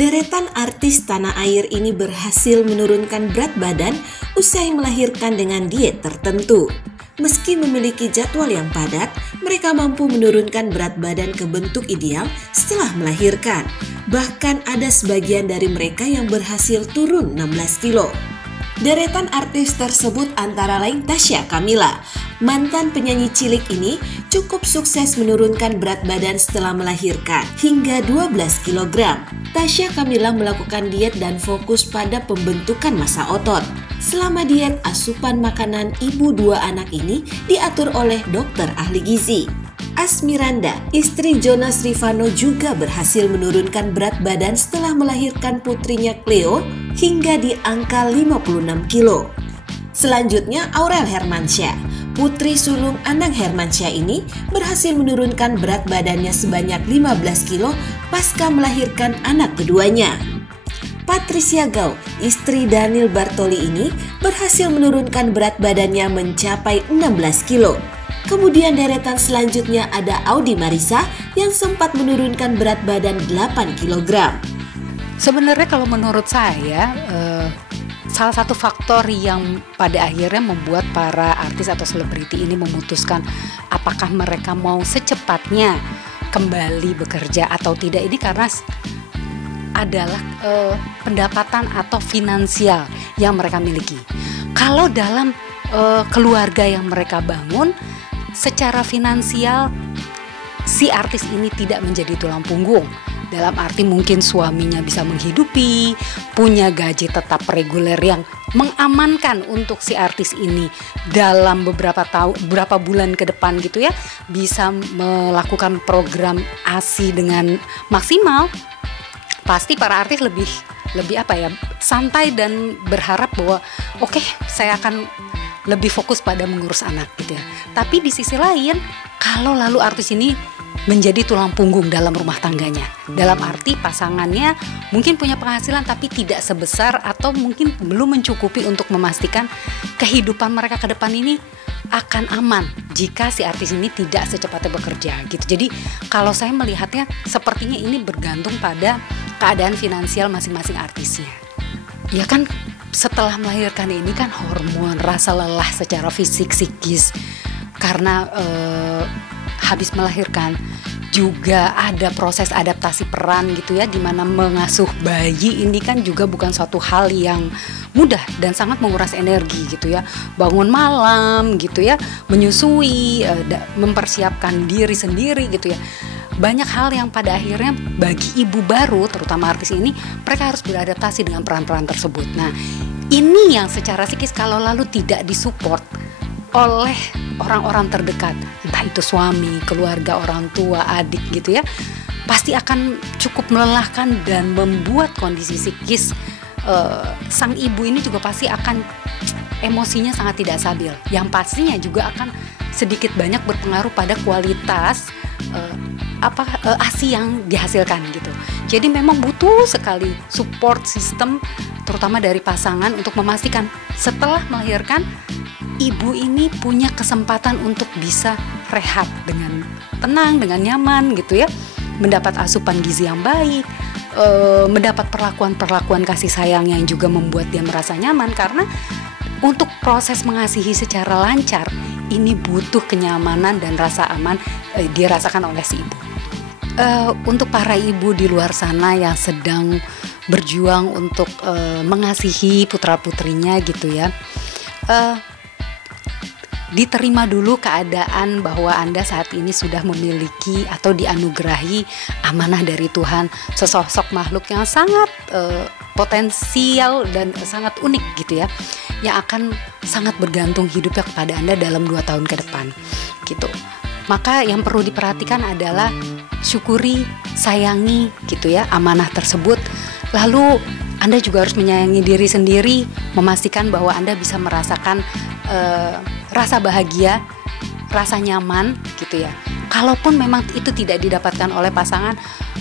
Deretan artis tanah air ini berhasil menurunkan berat badan usai melahirkan dengan diet tertentu. Meski memiliki jadwal yang padat, mereka mampu menurunkan berat badan ke bentuk ideal setelah melahirkan. Bahkan ada sebagian dari mereka yang berhasil turun 16 kilo. Deretan artis tersebut antara lain Tasya Kamila. Mantan penyanyi cilik ini cukup sukses menurunkan berat badan setelah melahirkan hingga 12 kg. Tasya Kamila melakukan diet dan fokus pada pembentukan massa otot. Selama diet, asupan makanan ibu dua anak ini diatur oleh dokter ahli gizi. Asmiranda, istri Jonas Rivano juga berhasil menurunkan berat badan setelah melahirkan putrinya Cleo hingga di angka 56 kilo. Selanjutnya Aurel Hermansyah, putri sulung Anang Hermansyah ini berhasil menurunkan berat badannya sebanyak 15 kilo pasca melahirkan anak keduanya. Patricia Gau, istri Daniel Bartoli ini berhasil menurunkan berat badannya mencapai 16 kilo. Kemudian deretan selanjutnya ada Audi Marisa yang sempat menurunkan berat badan 8 kg. Sebenarnya kalau menurut saya, salah satu faktor yang pada akhirnya membuat para artis atau selebriti ini memutuskan apakah mereka mau secepatnya kembali bekerja atau tidak, ini karena adalah pendapatan atau finansial yang mereka miliki. Kalau dalam keluarga yang mereka bangun, secara finansial si artis ini tidak menjadi tulang punggung. Dalam arti mungkin suaminya bisa menghidupi, punya gaji tetap reguler yang mengamankan untuk si artis ini dalam beberapa bulan ke depan gitu ya, bisa melakukan program ASI dengan maksimal. Pasti para artis lebih santai dan berharap bahwa oke, saya akan lebih fokus pada mengurus anak gitu ya. Tapi di sisi lain, kalau lalu artis ini menjadi tulang punggung dalam rumah tangganya, dalam arti pasangannya mungkin punya penghasilan tapi tidak sebesar atau mungkin belum mencukupi untuk memastikan kehidupan mereka ke depan ini akan aman jika si artis ini tidak secepatnya bekerja gitu. Jadi kalau saya melihatnya sepertinya ini bergantung pada keadaan finansial masing-masing artisnya. Ya kan, setelah melahirkan ini kan hormon, rasa lelah secara fisik, psikis karena habis melahirkan juga ada proses adaptasi peran gitu ya, dimana mengasuh bayi ini kan juga bukan suatu hal yang mudah dan sangat menguras energi gitu ya, bangun malam gitu ya, menyusui, mempersiapkan diri sendiri gitu ya, banyak hal yang pada akhirnya bagi ibu baru terutama artis ini mereka harus beradaptasi dengan peran-peran tersebut. Nah ini yang secara psikis kalau lalu tidak disupport oleh orang-orang terdekat, entah itu suami, keluarga, orang tua, adik gitu ya, pasti akan cukup melelahkan dan membuat kondisi psikis sang ibu ini juga pasti akan emosinya sangat tidak stabil, yang pastinya juga akan sedikit banyak berpengaruh pada kualitas ASI yang dihasilkan gitu. Jadi memang butuh sekali support system terutama dari pasangan untuk memastikan setelah melahirkan ibu ini punya kesempatan untuk bisa rehat dengan tenang, dengan nyaman gitu ya, mendapat asupan gizi yang baik, mendapat perlakuan kasih sayang yang juga membuat dia merasa nyaman, karena untuk proses mengasihi secara lancar ini butuh kenyamanan dan rasa aman dirasakan oleh si ibu. Untuk para ibu di luar sana yang sedang berjuang untuk mengasihi putra-putrinya gitu ya, diterima dulu keadaan bahwa Anda saat ini sudah memiliki atau dianugerahi amanah dari Tuhan, sesosok makhluk yang sangat potensial dan sangat unik gitu ya, yang akan sangat bergantung hidupnya kepada Anda dalam 2 tahun ke depan gitu. Maka yang perlu diperhatikan adalah syukuri, sayangi gitu ya amanah tersebut. Lalu Anda juga harus menyayangi diri sendiri, memastikan bahwa Anda bisa merasakan rasa bahagia, rasa nyaman gitu ya. Kalaupun memang itu tidak didapatkan oleh pasangan,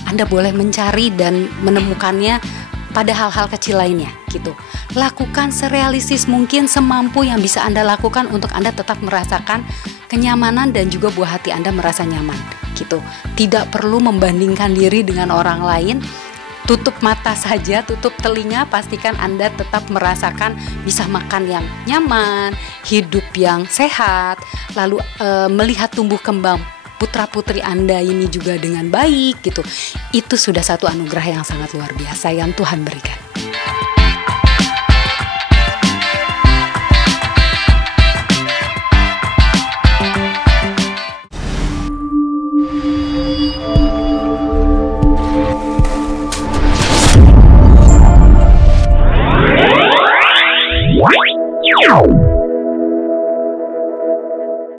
Anda boleh mencari dan menemukannya pada hal-hal kecil lainnya gitu. Lakukan serealistis mungkin, semampu yang bisa Anda lakukan untuk Anda tetap merasakan kenyamanan dan juga buah hati Anda merasa nyaman gitu. Tidak perlu membandingkan diri dengan orang lain. tutup mata saja, tutup telinga, pastikan Anda tetap merasakan bisa makan yang nyaman, hidup yang sehat, lalu melihat tumbuh kembang putra-putri Anda ini juga dengan baik gitu. Itu sudah satu anugerah yang sangat luar biasa yang Tuhan berikan.